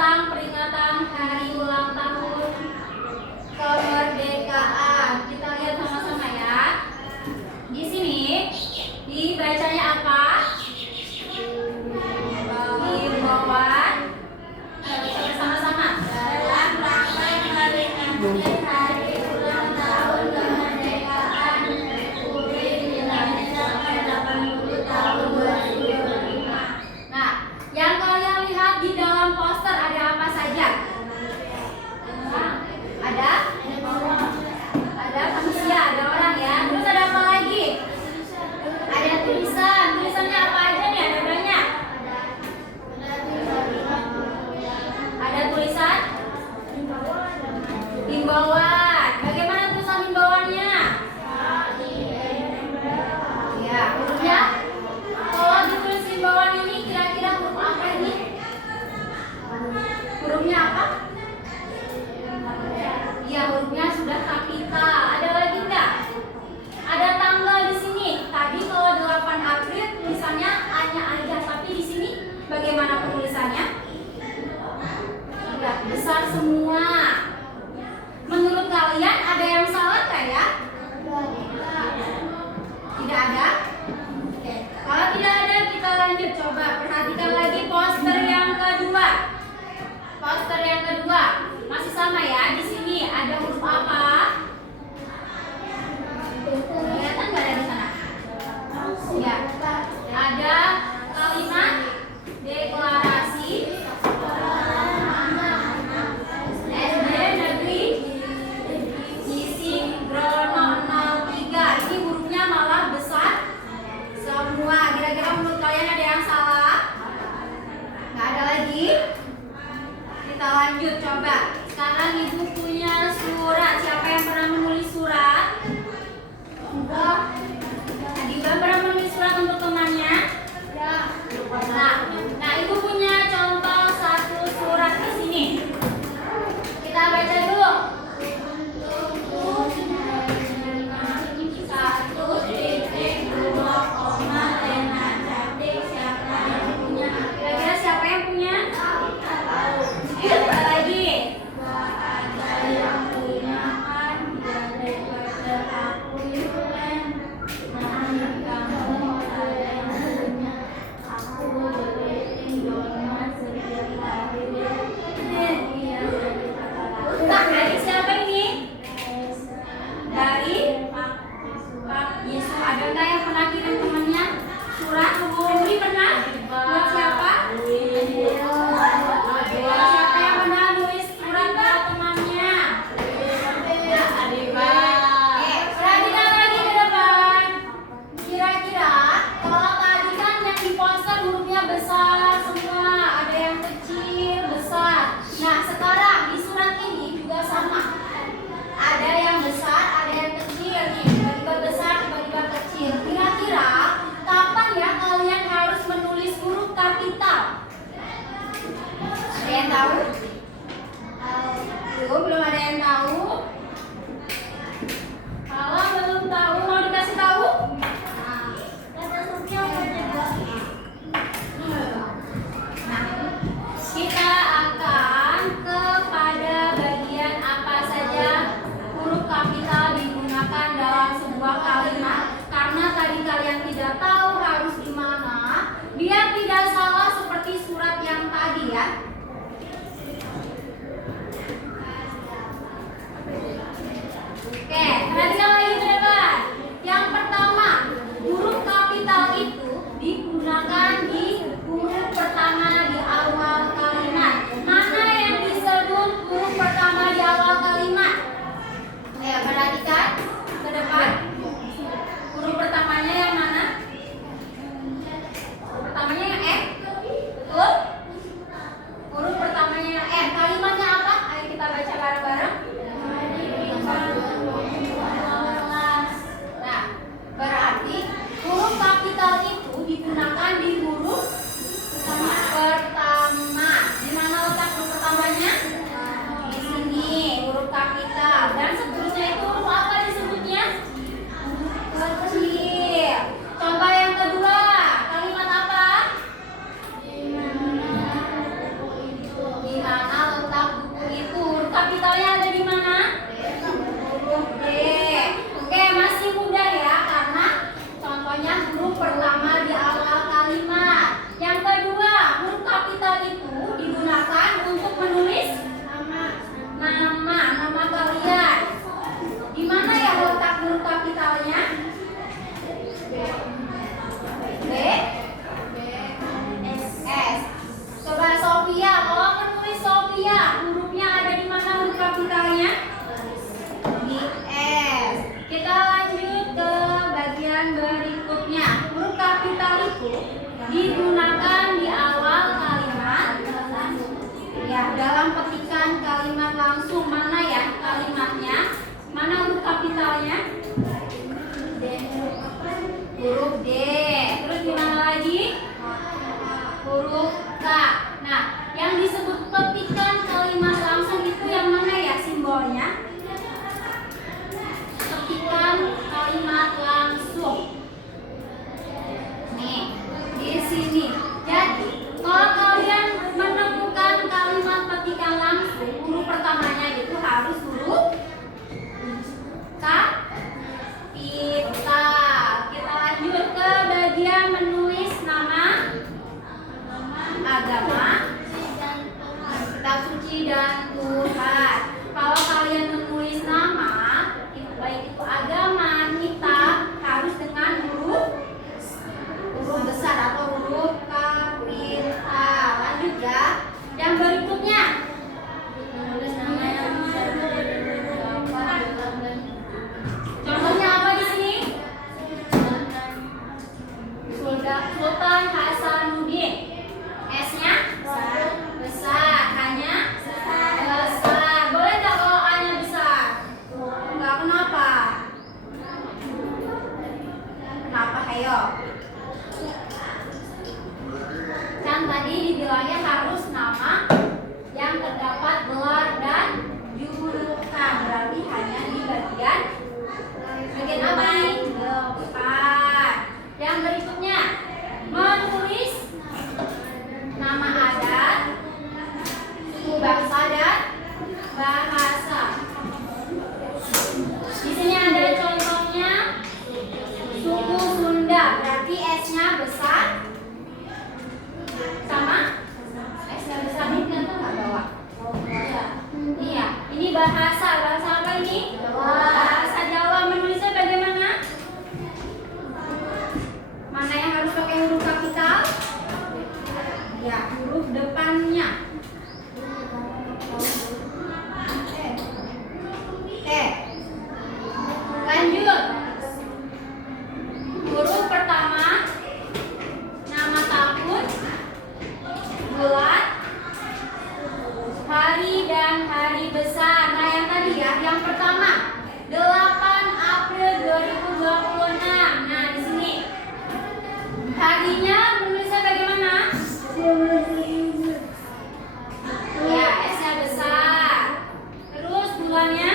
tentang peringatan hari ulang tahun kemerdekaan. Kita lihat sama-sama ya. Di sini dibacanya apa? Himbauan. Coba sama-sama. Dalam rangka memperingati hari ulang tahun kemerdekaan Republik Indonesia ke-80 tahun 2005. Nah, yang kalian lihat di dalam poster ada apa saja? Ada manusia, ada orang ya. Terus ada apa lagi? Ada tulisan. Tulisannya apa aja nih? Ada banyak. Ada tulisan himbauan. Bagaimana tulisan himbauannya? Ya, hurufnya. Kalau ditulis himbauan ini kira-kira huruf apa ini? Hurufnya apa? Ya, hurufnya sudah kapital. Ada lagi enggak? Ada tanggal di sini. Tadi kalau 8 April tulisannya A-nya aja, tapi di sini bagaimana penulisannya? Ya, besar semua. Menurut kalian ada yang salah nggak ya? Tidak ada? Oke. Kalau tidak ada, kita lanjut. Coba perhatikan lagi poster yang kedua. Poster yang kedua masih sama ya. Di sini ada huruf apa? Kelihatan nggak ada di sana? Ya. Ada kalimat deklarasi SD Negeri Sigrono 03. Ini hurufnya malah besar semua. Kira-kira menurut kalian ada yang salah? Nggak ada lagi? Kita lanjut coba. Sekarang ibu punya surat. Siapa yang pernah menulis surat? Adiba pernah menulis surat untuk temannya? Ya. Nah, ibu punya contoh satu surat di sini. Kita baca dulu. Satu titik dua koma lena cantik. Siapa yang punya? Kira-kira siapa yang punya? Ada lagi. Ada yang punya kan? Daripada aku yulen. Nah, kamu ada yang punya. Aku beliin donat sejak lahir. Utang dari siapa ini? Dari Pak Yesus. Ada nggak yang pernah kirim temannya surat? Febri pernah? Buat siapa? Siapa yang pernah nulis surat buat temannya? Adiba. Perhatikan lagi ke depan. Kira-kira kalau tadi kan yang di poster hurufnya besar semua, ada yang kecil, besar. Nah, sekarang di surat ini juga sama. Ada yang besar, ada yang kecil nih. Tiba-tiba besar, tiba-tiba kecil. Kira-kira kapan ya kalian harus menulis huruf kapital? Ada yang tahu? Tuh, belum ada yang tahu. Kalau belum tahu, mau dikasih tahu? Nah, kita akan kepada bagian apa saja huruf kapital digunakan dalam sebuah kalimat. Karena tadi kalian tidak tahu harus di mana, biar tidak salah seperti surat yang tadi ya. dalam petikan kalimat langsung. Mana ya kalimatnya? Mana huruf kapitalnya? Huruf D. Terus gimana lagi? Huruf K. Nah, yang disebut petikan kalimat langsung itu yang mana ya simbolnya? Petikan kalimat langsung. Nih, di sini. Jadi, kalau kalian menemukan kalimat petikan langsung, huruf pertamanya itu harus huruf kapital. Kita lanjut ke bagian menulis nama agama, kitab suci dan Tuhan. Kalau kalian menulis nama, baik itu agama, kitab, harus dengan huruf besar atau huruf kapital. Lanjut ya. Yang berikutnya, menulis nama yang bisa contohnya apa di sini? Sultan Hasanuddin. S-nya besar, H-nya besar. Boleh nggak kalau A-nya besar? Enggak, kenapa? Kenapa? Ayo. Kan tadi dibilangnya harus nama yang terdapat gelar dan julukan. Berarti hanya di bagian apa nih? Depan. Yang berikutnya, menulis nama adat, suku bangsa dan bahasa. Di sini ada contohnya suku Sunda, berarti S-nya besar. Sama? S-nya besar ini kelihatan nggak bawah? Iya. Ini bahasa apa ini? Bahasa Jawa. Menulisnya bagaimana? Mana yang harus pakai huruf kapital? Ya, huruf depannya. T. Lanjut. Huruf pertama, nama tahun, bulan, hari dan hari besar. Nah, yang tadi ya, yang pertama 8 April 2026. Nah, di sini harinya menulisnya bagaimana? Ya, S-nya besar. Terus bulannya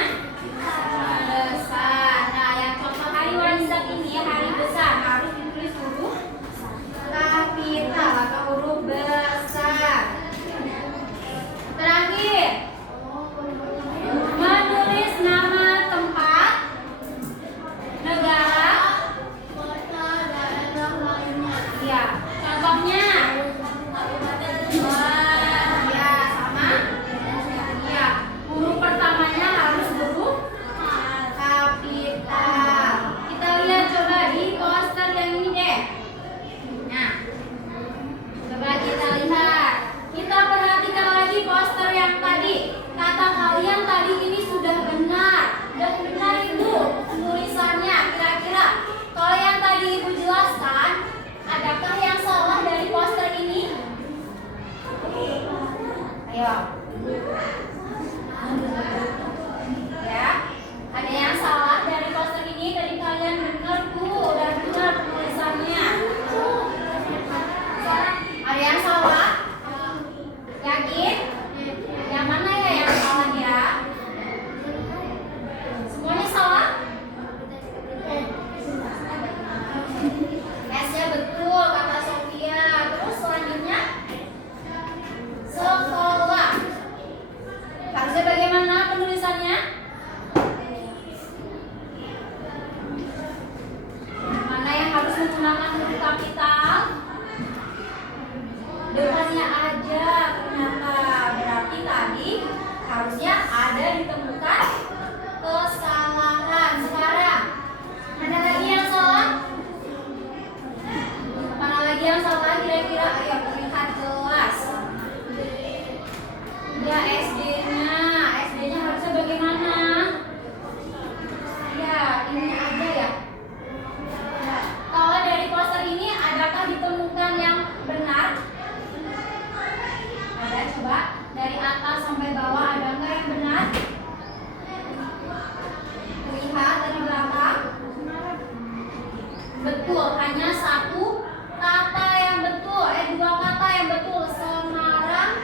besar. Nah, yang contoh hari Waisak ini hari besar harus ditulis huruf kapital atau huruf besar. Terakhir, menulis nama tempat, negara, kota, daerah lainnya. Ya, contohnya. Ya, sama. Ya, huruf pertamanya harus huruf kapital. Kita lihat coba di poster yang ini deh. Nah, coba kita lihat. Kita perhatikan lagi poster yang tadi. Kata kalian tadi ini sudah benar. Dan benar itu tulisannya. Kira-kira kalau yang tadi Ibu jelaskan, adakah yang salah dari poster ini? Ayo. Ya, ada yang salah dari poster ini? Tadi kalian benar tuh, udah benar tulisannya. Ada yang salah? Yakin? Yang mana ya yang salah ya? Semuanya salah? S-nya betul kata Sofia. Terus selanjutnya sekolah. Harusnya bagaimana penulisannya? Mana yang harus menggunakan huruf kapital? Depannya aja. Ternyata berarti tadi harusnya ada ditemukan kesalahan. Sekarang ada lagi yang salah? Mana lagi yang salah kira-kira? Ayo lihat jelas. Ya, SD-nya. SD-nya harusnya bagaimana? Ya, ini aja ya. Kalau dari poster ini adakah ditemukan yang benar? Ada, coba dari atas sampai sampai bawah, ada nggak yang benar? Lihat dari belakang. Betul, hanya satu kata yang betul, dua kata yang betul. Semarang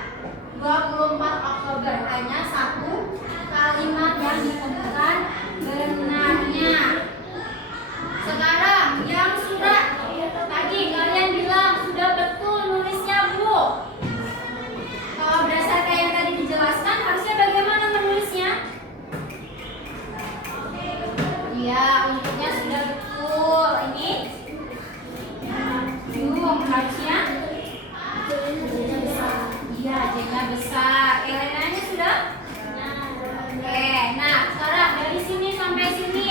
24 Oktober, hanya satu kalimat yang ditemukan benarnya. Sekarang yang surat tadi kalian bilang sudah betul nulisnya, Bu. Kalau berdasarkan yang tadi dijelaskan, harusnya bagaimana menulisnya? Iya, untuknya sudah betul. Ini harusnya iya, J-nya besar. Elenanya sudah? Oke, nah sekarang dari sini sampai sini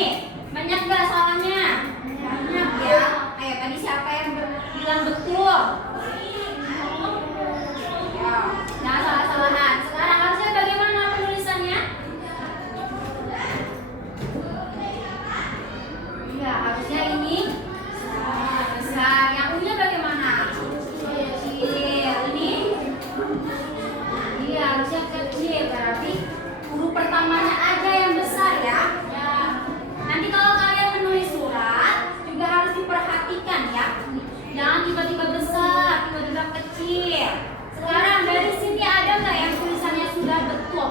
banyak gak salahnya? Banyak ya. Ayo, tadi siapa yang bilang betul? Ya, jangan salah-salahan. Sekarang harusnya bagaimana penulisannya? Iya, harusnya ini besar. Yang punya bagaimana? Kecil. Ini? Iya, harusnya kecil. Berarti huruf pertamanya aja yang besar ya. Nanti kalau kalian menulis surat juga harus diperhatikan ya. Jangan tiba-tiba besar, tiba-tiba kecil. Sekarang dari sini ada nggak yang tulisannya sudah betul?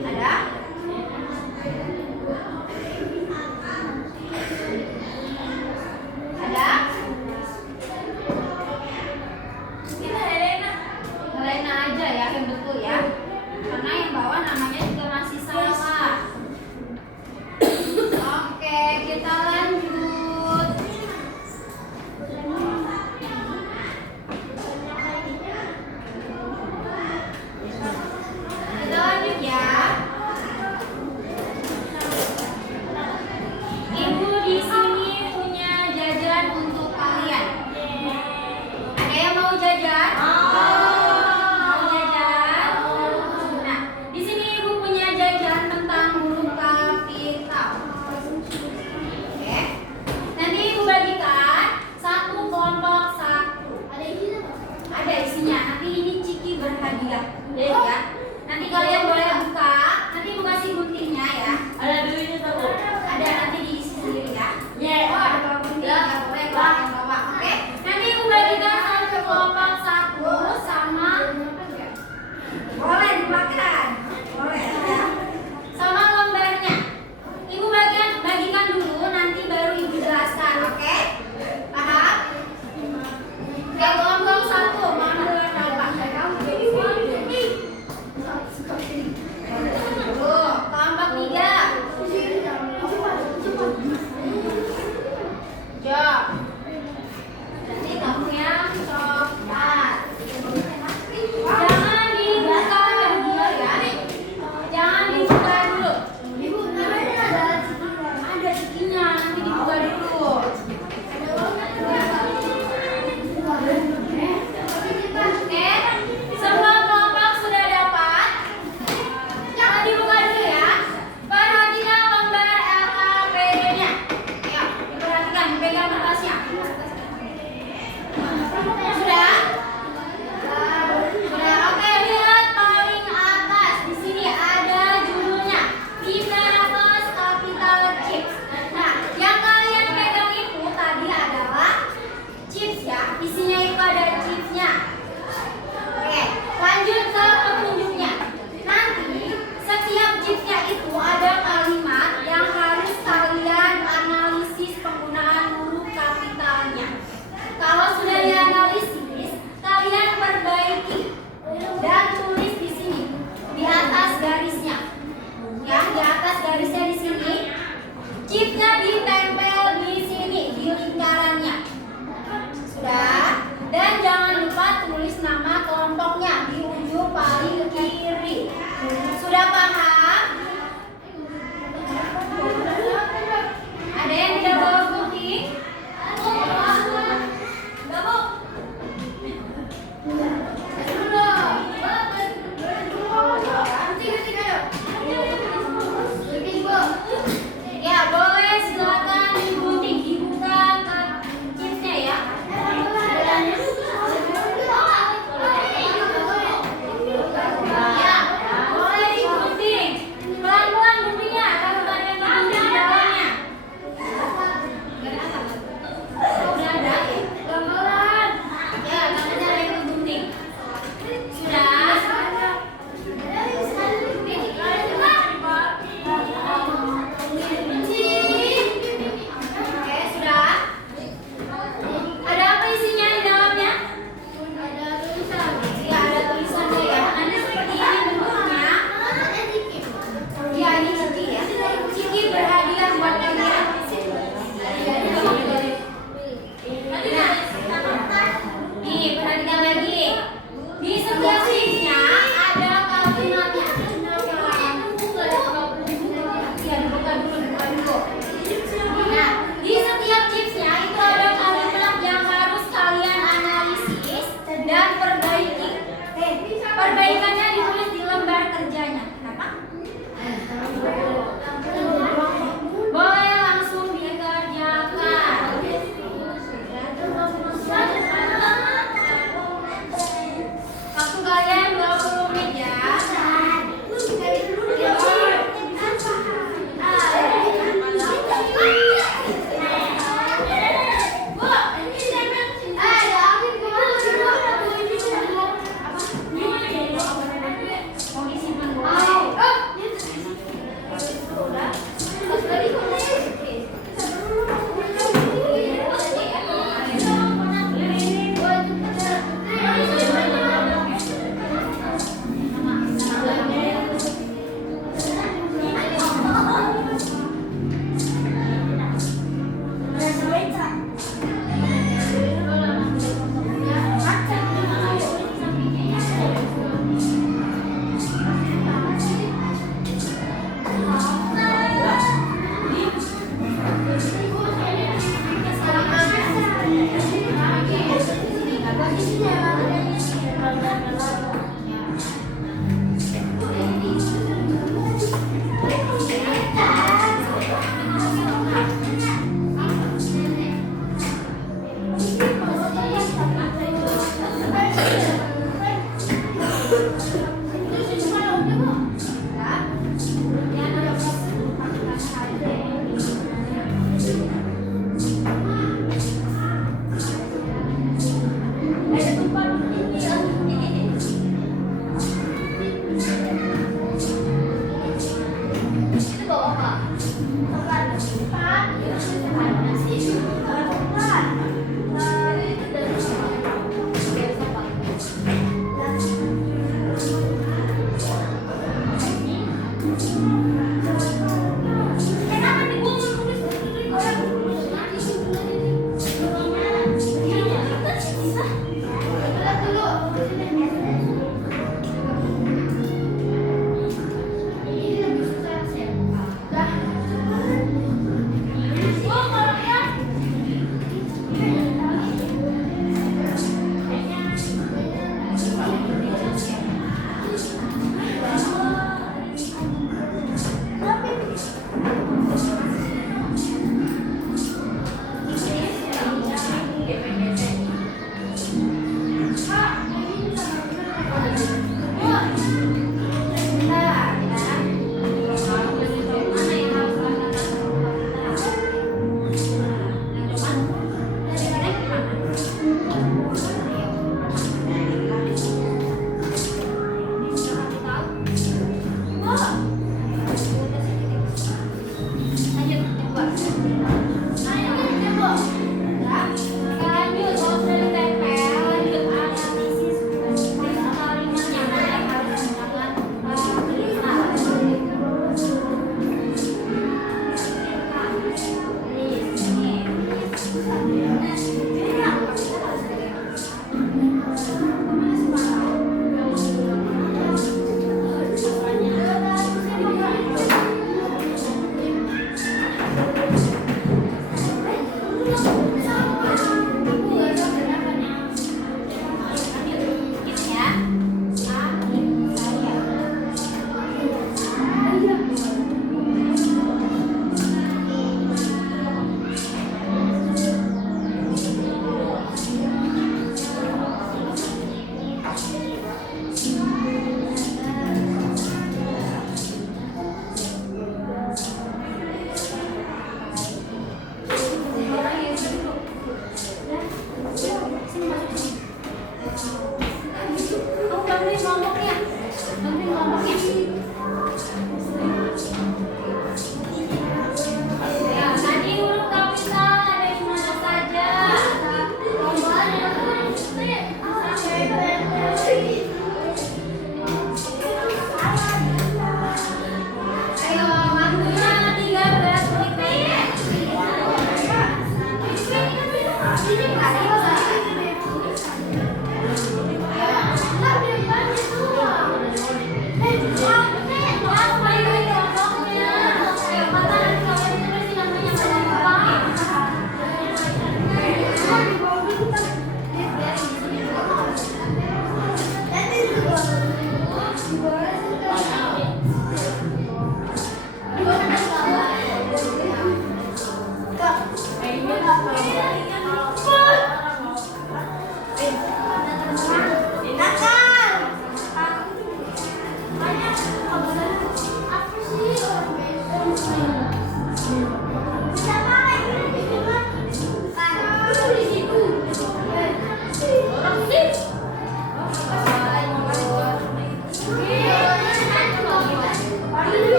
Ada? Ada? Kita Helena aja ya yang betul ya. Karena yang bawah namanya juga masih salah. Oke, kita lanjut. Kita lanjut ya. Ibu di sini punya jajan untuk kalian. Ada yang mau jajan? Mau jajan? Nah, di sini ibu punya jajan Perbaikannya ditulis di lembar kerjanya. Apa? Boleh langsung dikerjakan. Waktu kalian 20 menit ya.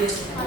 Nah,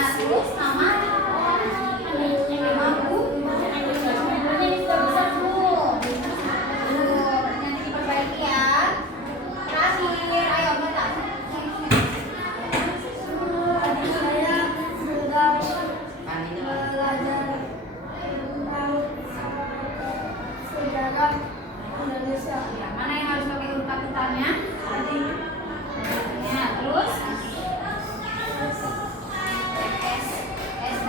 terus nama Bu. Ini sudah besar tuh. Nanti diperbaiki ya. Terakhir, ayo kita. Adik saya sudah belajar tentang sejarah Indonesia. Ya, mana yang harus pakai huruf kapitalnya? Ya, terus S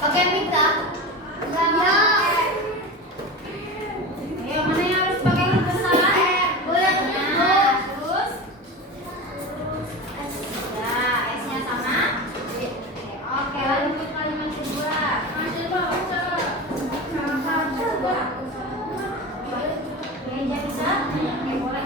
Pakai mic tak? Ya. Ayo, mana yang harus pakai huruf besar? Boleh. Nah, terus. Ya, S-nya sama. Oke, lanjut kalimat kedua. Meja bisa? Oke, boleh.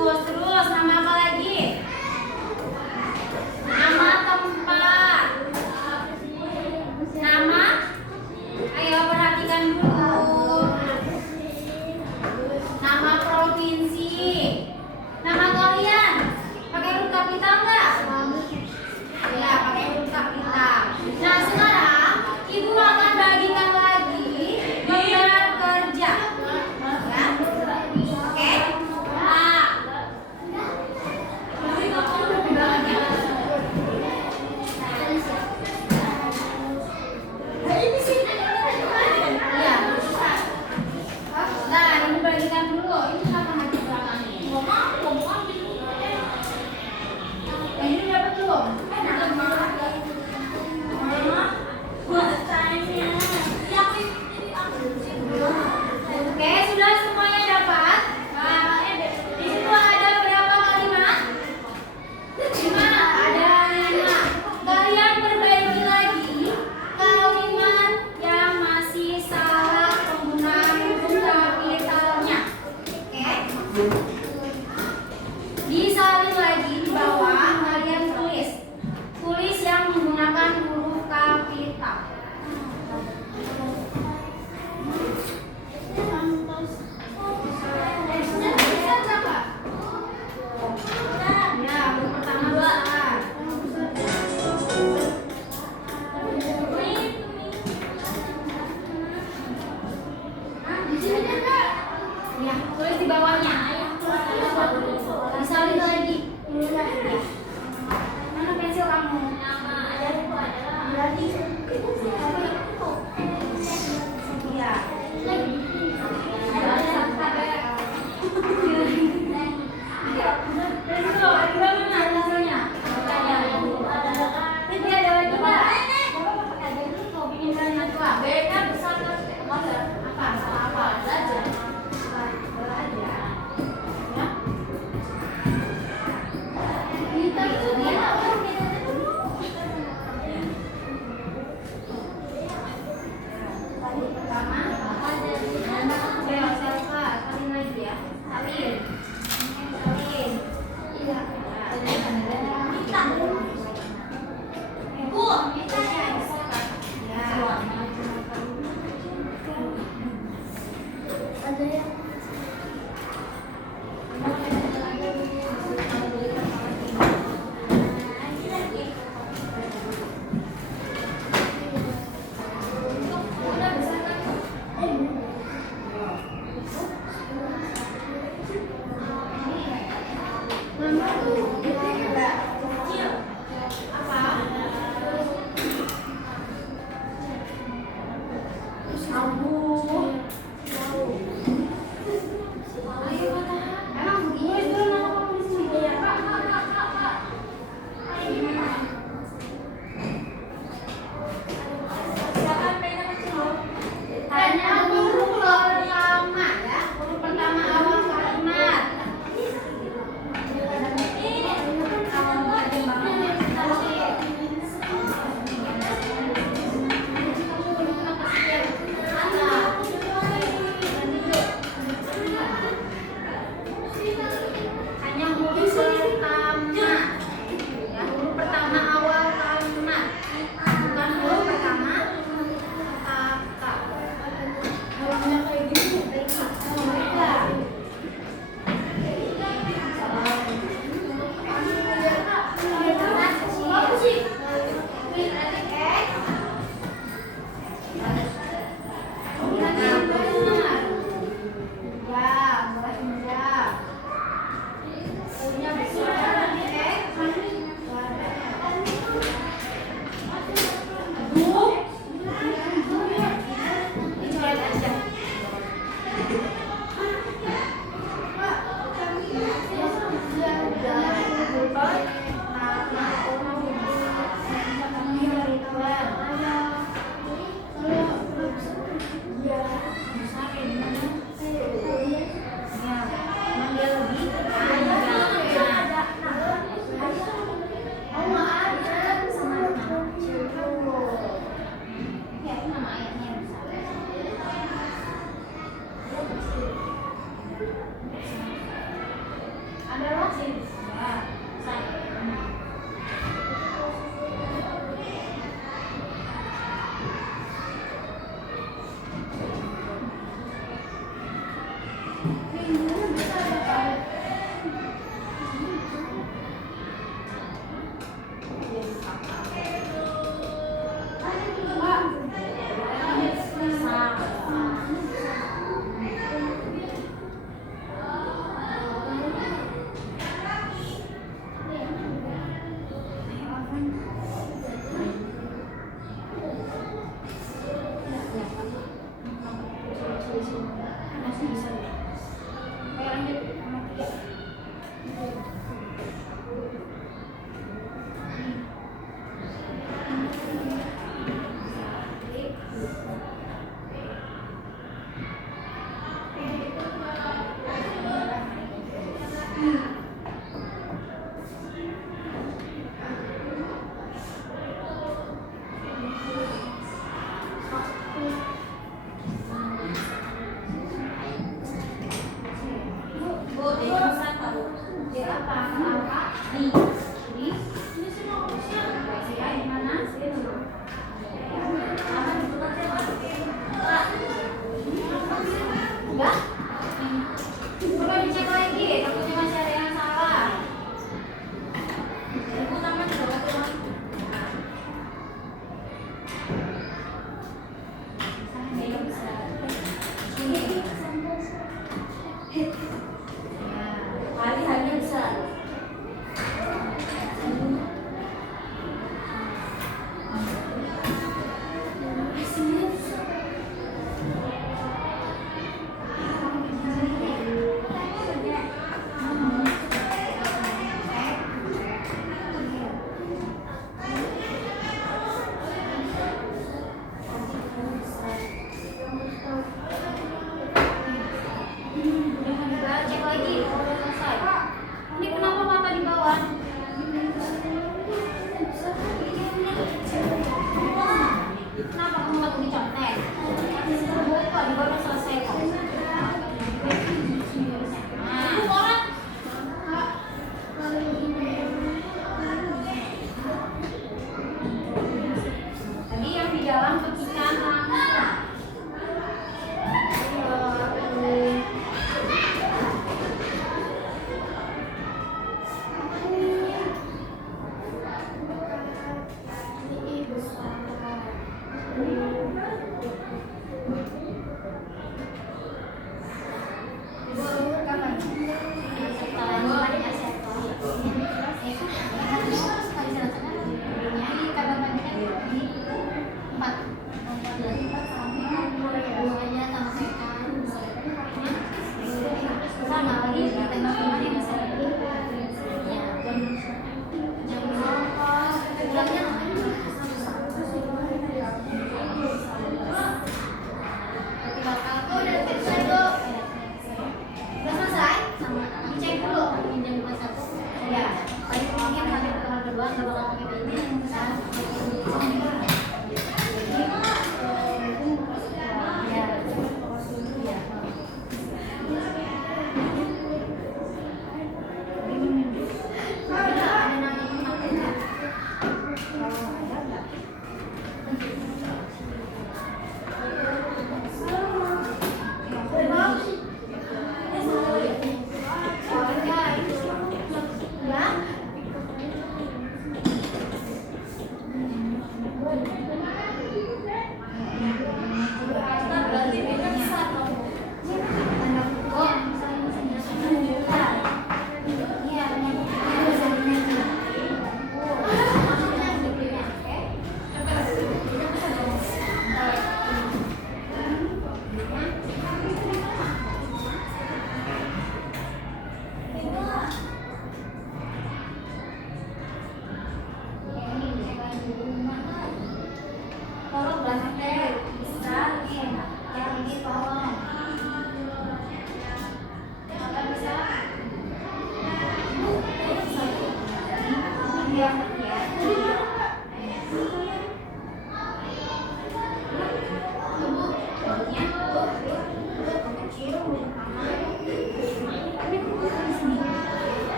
bagus. Terus nama apa lagi? Nama tempat. Nama? Ayo perhatikan dulu. Nama provinsi. Nama kalian pakai huruf kapital nggak? Ya, pakai huruf kapital. Nah, sekarang ibu akan bagikan lagi gambar kerja. Ya. Oke. A. Ya. Nah, ini bagikan dulu. Ini apa lagi belakangnya? Yang ini dapat belum? Oke, sudah semuanya dapat? Nah, di situ ada berapa kalimat? 5, ada 5. Kalian perbaiki lagi kalimat yang masih salah penggunaan huruf kapitalnya. Oke? Disalin lagi di bawah, kalian tulis yang menggunakan huruf kapital. Ya, huruf pertama besar. Ya, tulis di bawahnya. Disalin lagi. Mana pensil kamu? Iya. Pensil, ada mana pensilnya? Ini ada lagi nggak? Bikin kalian tua. B-nya besar apa? Apa? Belajar.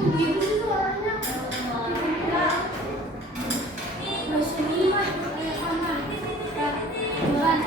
Gitu sih suaranya. Terus ini sama. Bukan.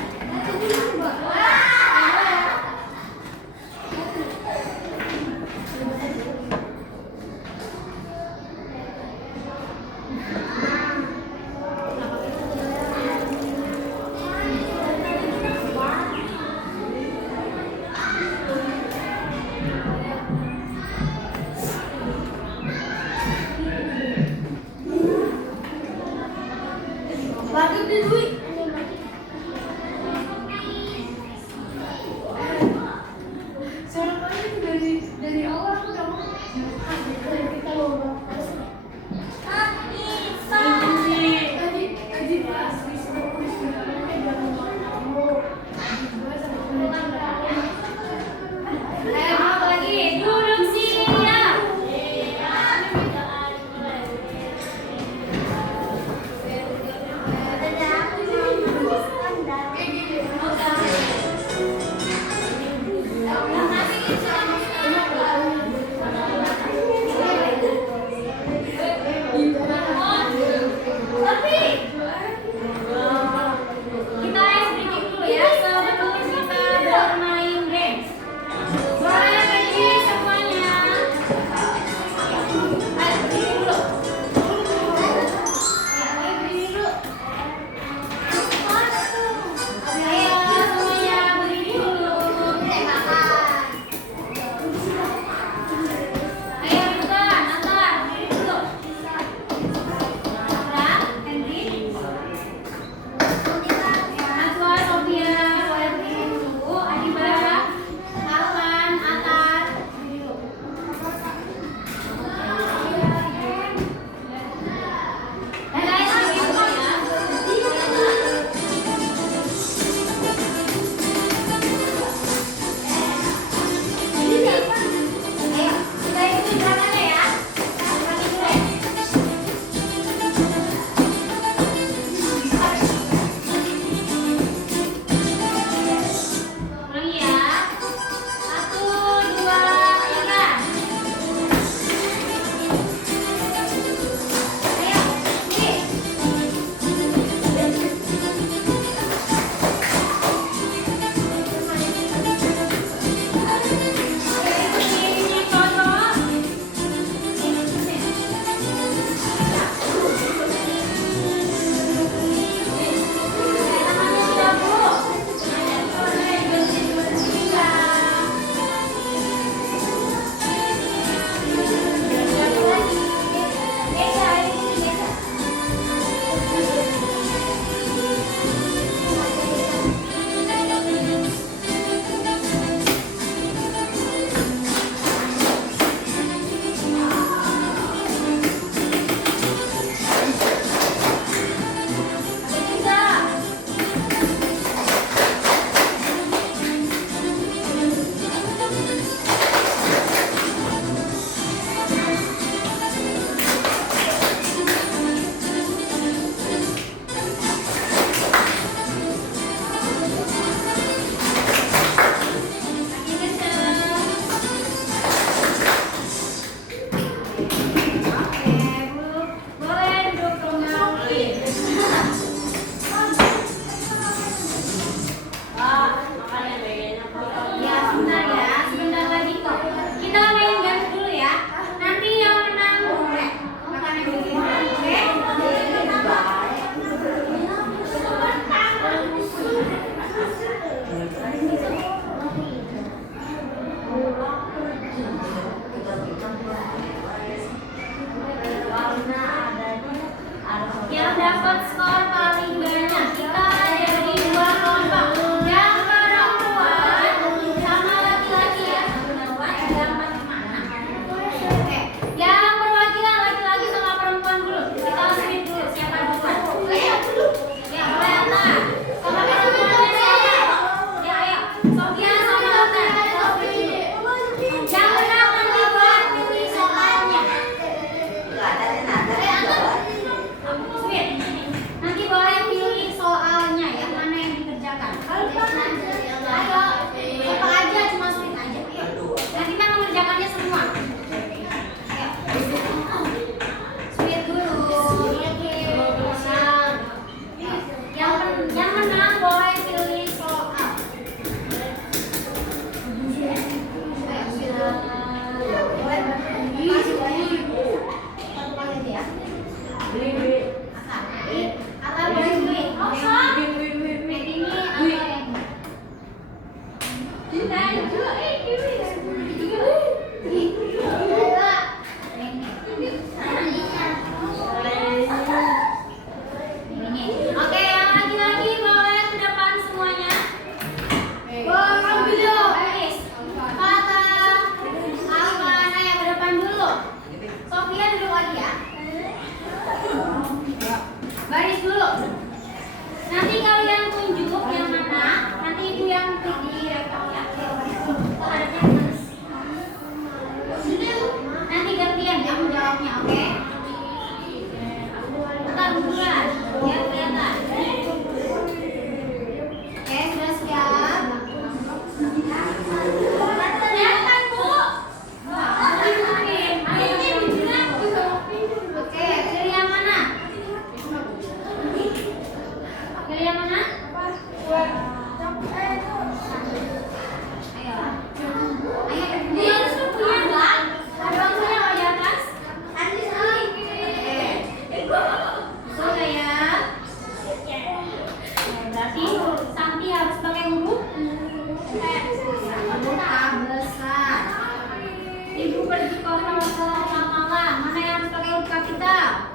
Oke, yang laki-laki boleh ke depan semuanya. Baris. Kata Alman, yang ke depan dulu. Sofia duduk lagi ya. Baris dulu. Nanti kalian tunjuk yang mana. Nanti ibu yang klik di rekam ya. Nanti gantian ya menjawabnya, oke? Bentar buruan, biar kelihatan. Oke, sudah siap? Kelihatan, Bu. Oke, pilih yang mana? Pilih yang mana? Ayo. Ayo, dia harus punya bang. Ada bangsanya kalau di atas? Sudah ya. Berarti Santi harus pakai huruf A besar. Ibu pergi ke malam. Mana yang harus pakai huruf kapital?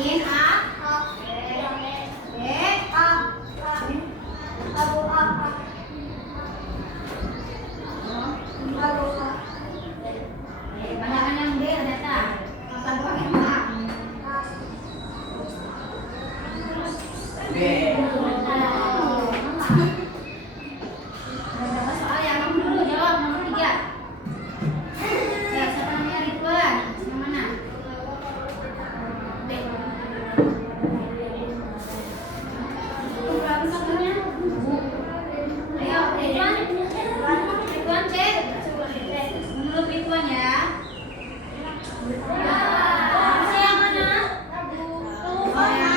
Yakin A? Banyakan yang B ada tak? Bukan pakai A. Berapa soal ya? Kamu dulu jawab nomor 3. Ya, siapa namanya Ridwan? Yang mana? B. Berapa satunya? Ayo, Ridwan. Ridwan cek. Menurut Ridwan ya. Saya yang mana? Oh, yang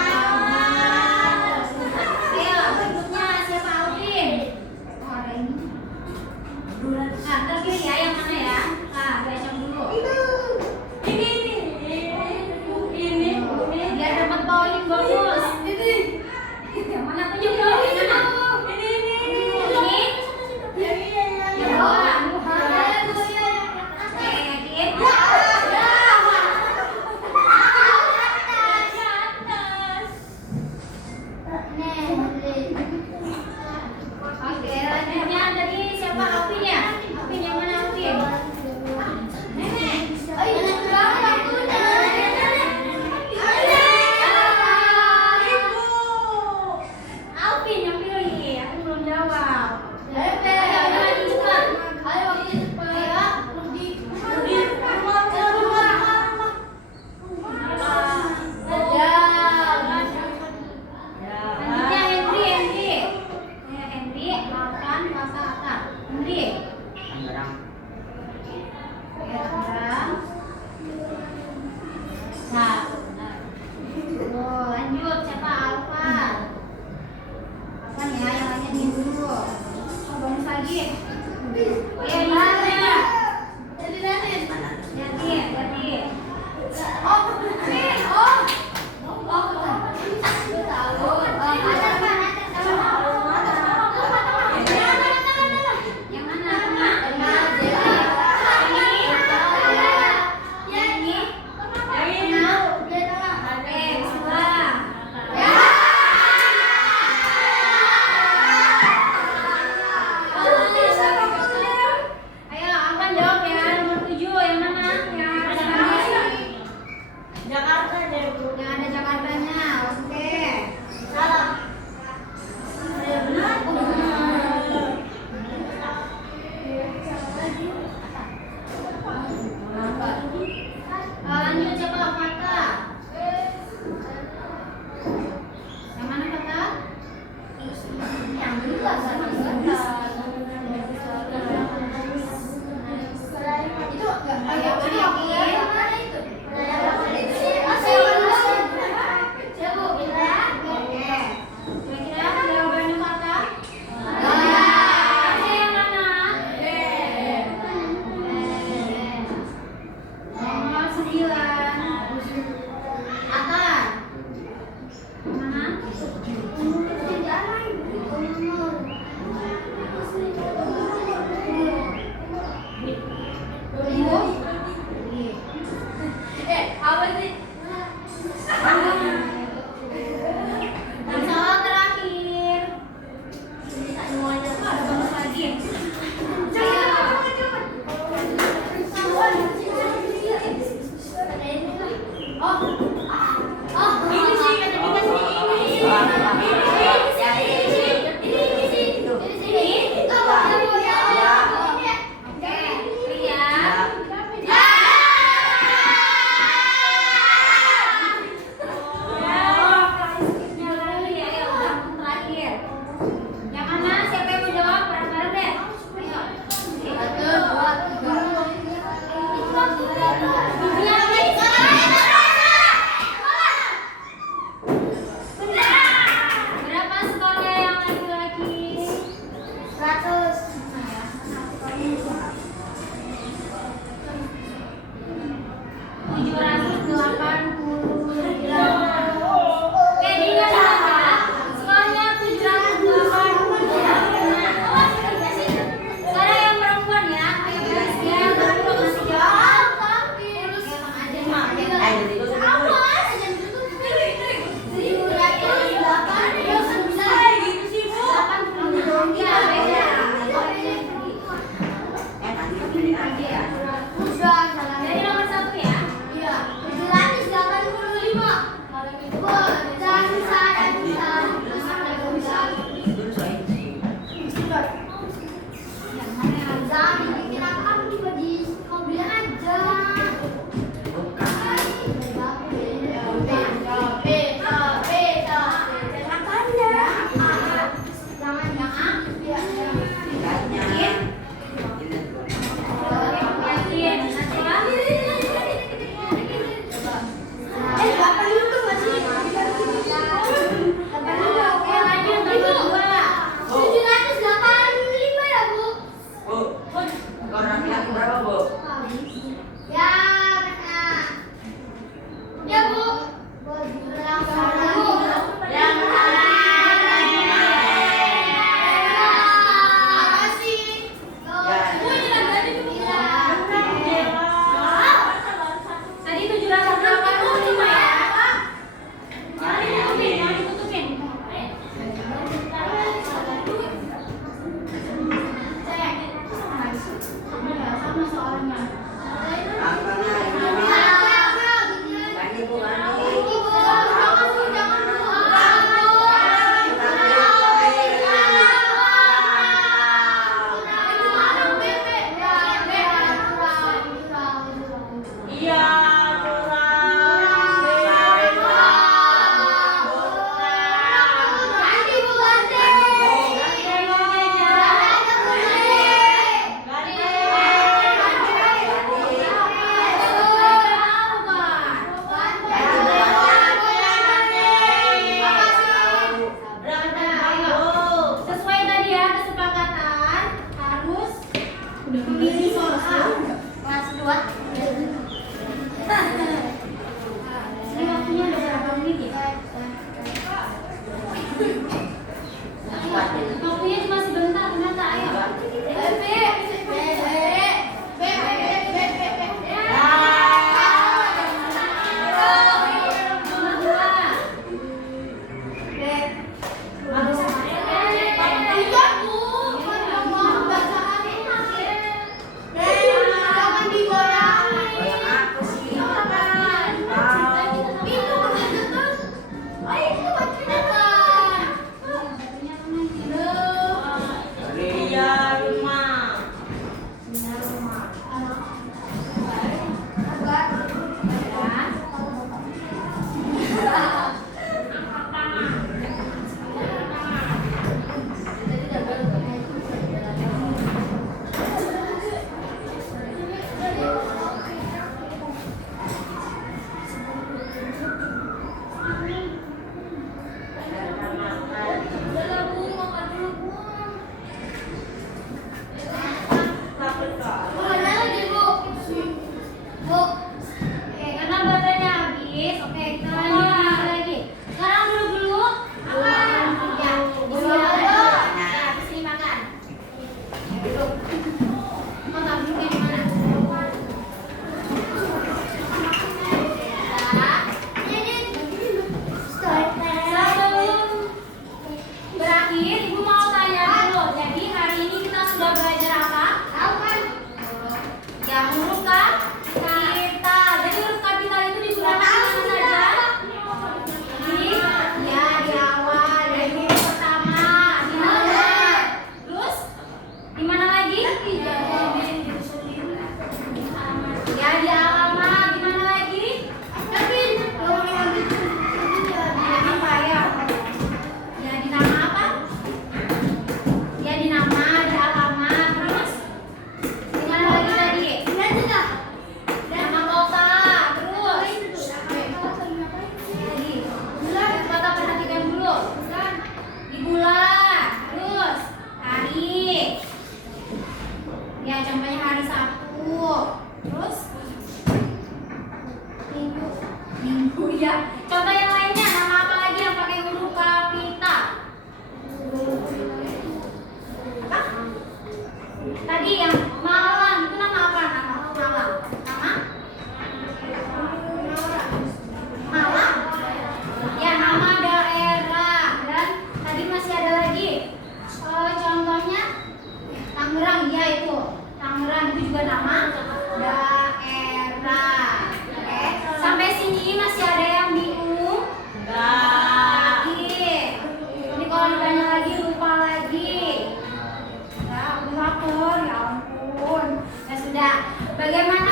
Bagaimana